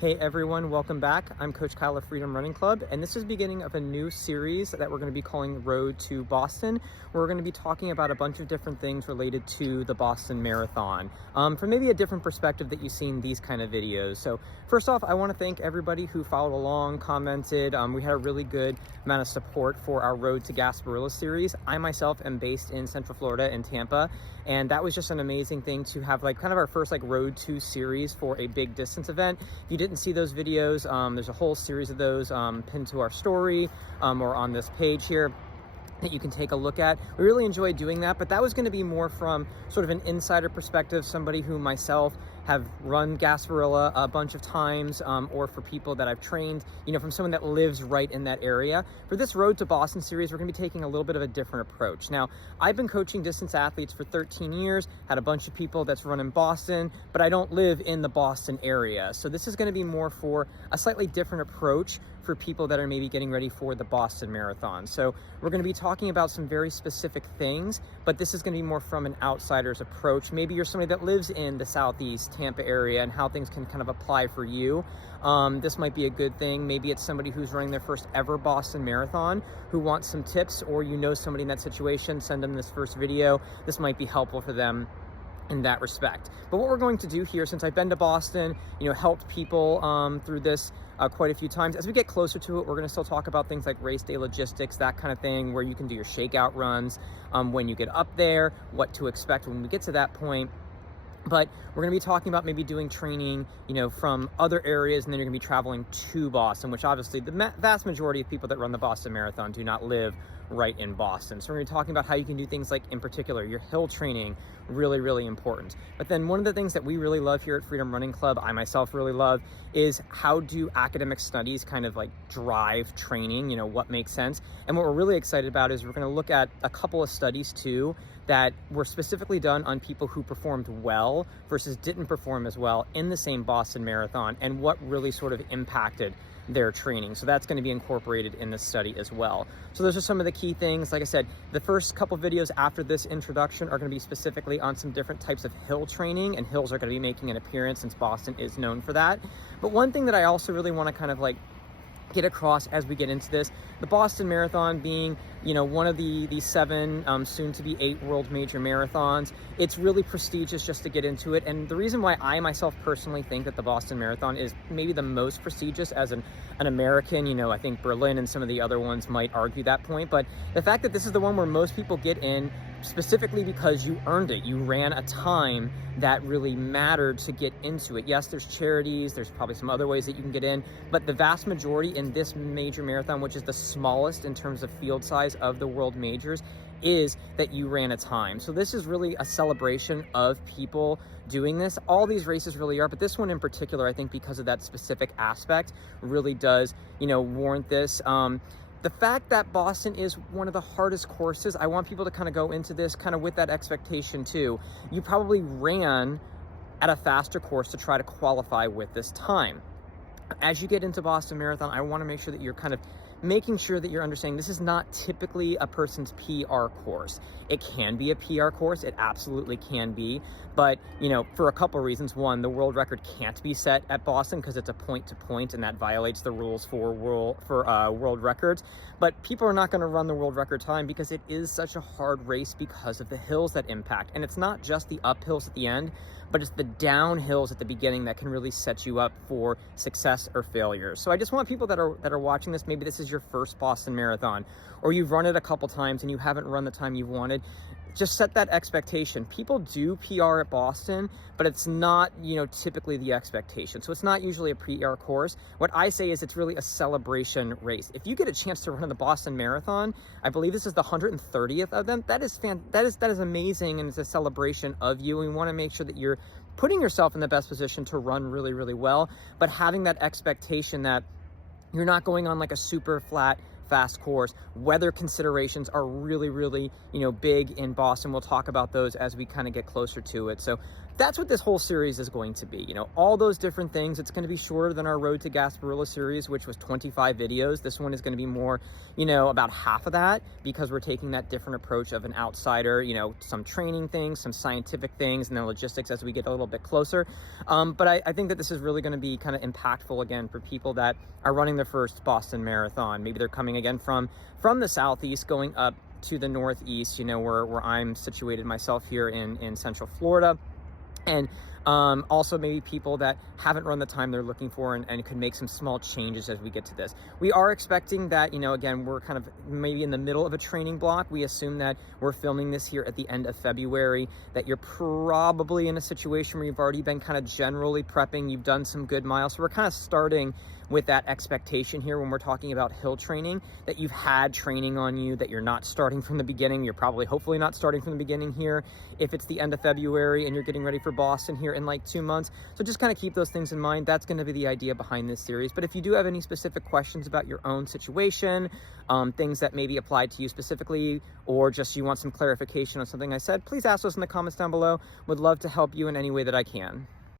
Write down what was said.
Hey everyone, welcome back. I'm Coach Kyle of Freedom Running Club, and this is the beginning of a new series that we're going to be calling Road to Boston. Where we're going to be talking about a bunch of different things related to the Boston Marathon from maybe a different perspective that you've seen these kind of videos. So first off, I want to thank everybody who followed along, commented. We had a really good amount of support for our Road to Gasparilla series. I myself am based in Central Florida in Tampa, and that was just an amazing thing to have like kind of our first like Road to series for a big distance event. If you didn't see those videos, there's a whole series of those pinned to our story or on this page here that you can take a look at. We really enjoyed doing that, but that was going to be more from sort of an insider perspective, somebody who myself have run Gasparilla a bunch of times, or for people that I've trained, from someone that lives right in that area. For this Road to Boston series, we're going to be taking a little bit of a different approach. Now, I've been coaching distance athletes for 13 years, had a bunch of people that's run in Boston, but I don't live in the Boston area. So this is going to be more for a slightly different approach for people that are maybe getting ready for the Boston Marathon. So we're going to be talking about some very specific things, but this is going to be more from an outsider's approach. Maybe you're somebody that lives in the Southeast Tampa area and how things can kind of apply for you. This might be a good thing. Maybe it's somebody who's running their first ever Boston Marathon who wants some tips, or somebody in that situation, send them this first video. This might be helpful for them in that respect. But what we're going to do here, since I've been to Boston, helped people through this quite a few times, as we get closer to it, we're going to still talk about things like race day logistics, that kind of thing, where you can do your shakeout runs when you get up there, what to expect when we get to that point. But we're going to be talking about maybe doing training, from other areas, and then you're going to be traveling to Boston, which obviously the vast majority of people that run the Boston Marathon do not live right in Boston. So we're going to be talking about how you can do things like, in particular, your hill training, really, really important. But then one of the things that we really love here at Freedom Running Club, I myself really love, is how do academic studies kind of like drive training, what makes sense. And what we're really excited about is we're going to look at a couple of studies too that were specifically done on people who performed well versus didn't perform as well in the same Boston Marathon, and what really sort of impacted their training. So that's going to be incorporated in this study as well. So those are some of the key things. Like I said, the first couple videos after this introduction are going to be specifically on some different types of hill training, and hills are going to be making an appearance since Boston is known for that. But one thing that I also really want to kind of like get across as we get into this, the Boston Marathon being one of the 7 soon to be 8 world major marathons, it's really prestigious just to get into it. And the reason why I myself personally think that the Boston Marathon is maybe the most prestigious as an American, I think Berlin and some of the other ones might argue that point, but the fact that this is the one where most people get in specifically because you earned it, you ran a time that really mattered to get into it. Yes, there's charities, there's probably some other ways that you can get in, but the vast majority in this major marathon, which is the smallest in terms of field size of the world majors, is that you ran a time. So this is really a celebration of people doing this. All these races really are, but this one in particular, I think because of that specific aspect, really does, warrant this. The fact that Boston is one of the hardest courses, I want people to kind of go into this kind of with that expectation too. You probably ran at a faster course to try to qualify with this time. As you get into Boston Marathon, I want to make sure that you're kind of making sure that you're understanding this is not typically a person's PR course. It can be a PR course, it absolutely can be, but for a couple of reasons. One, the world record can't be set at Boston because it's a point to point, and that violates the rules for world records. But people are not going to run the world record time because it is such a hard race because of the hills that impact. And it's not just the uphills at the end, but it's the downhills at the beginning that can really set you up for success or failure. So I just want people that are watching this, maybe this is your first Boston Marathon, or you've run it a couple times and you haven't run the time you've wanted, just set that expectation. People do PR at Boston, but it's not, typically the expectation. So it's not usually a PR course. What I say is it's really a celebration race. If you get a chance to run the Boston Marathon, I believe this is the 130th of them. That is amazing, and it's a celebration of you. And we want to make sure that you're putting yourself in the best position to run really, really well, but having that expectation that you're not going on like a super flat, fast course. Weather considerations are really, really, big in Boston. We'll talk about those as we kind of get closer to it. So that's what this whole series is going to be. You know, all those different things. It's going to be shorter than our Road to Gasparilla series, which was 25 videos. This one is going to be more, you know, about half of that, because we're taking that different approach of an outsider, you know, some training things, some scientific things, and then logistics as we get a little bit closer. But I think that this is really going to be kind of impactful again for people that are running their first Boston Marathon. Maybe they're coming again from the southeast, going up to the northeast, you know, where I'm situated myself here in Central Florida. And also maybe people that haven't run the time they're looking for and could make some small changes as we get to this. We are expecting that, you know, again, we're kind of maybe in the middle of a training block. We assume that we're filming this here at the end of February, that you're probably in a situation where you've already been kind of generally prepping, you've done some good miles. So we're kind of starting with that expectation here when we're talking about hill training, that you've had training on you, that you're not starting from the beginning. You're probably hopefully not starting from the beginning here if it's the end of February and you're getting ready for Boston here in like 2 months. So just kind of keep those things in mind. That's going to be the idea behind this series. But if you do have any specific questions about your own situation, things that maybe apply to you specifically, or just you want some clarification on something I said, please ask us in the comments down below. Would love to help you in any way that I can.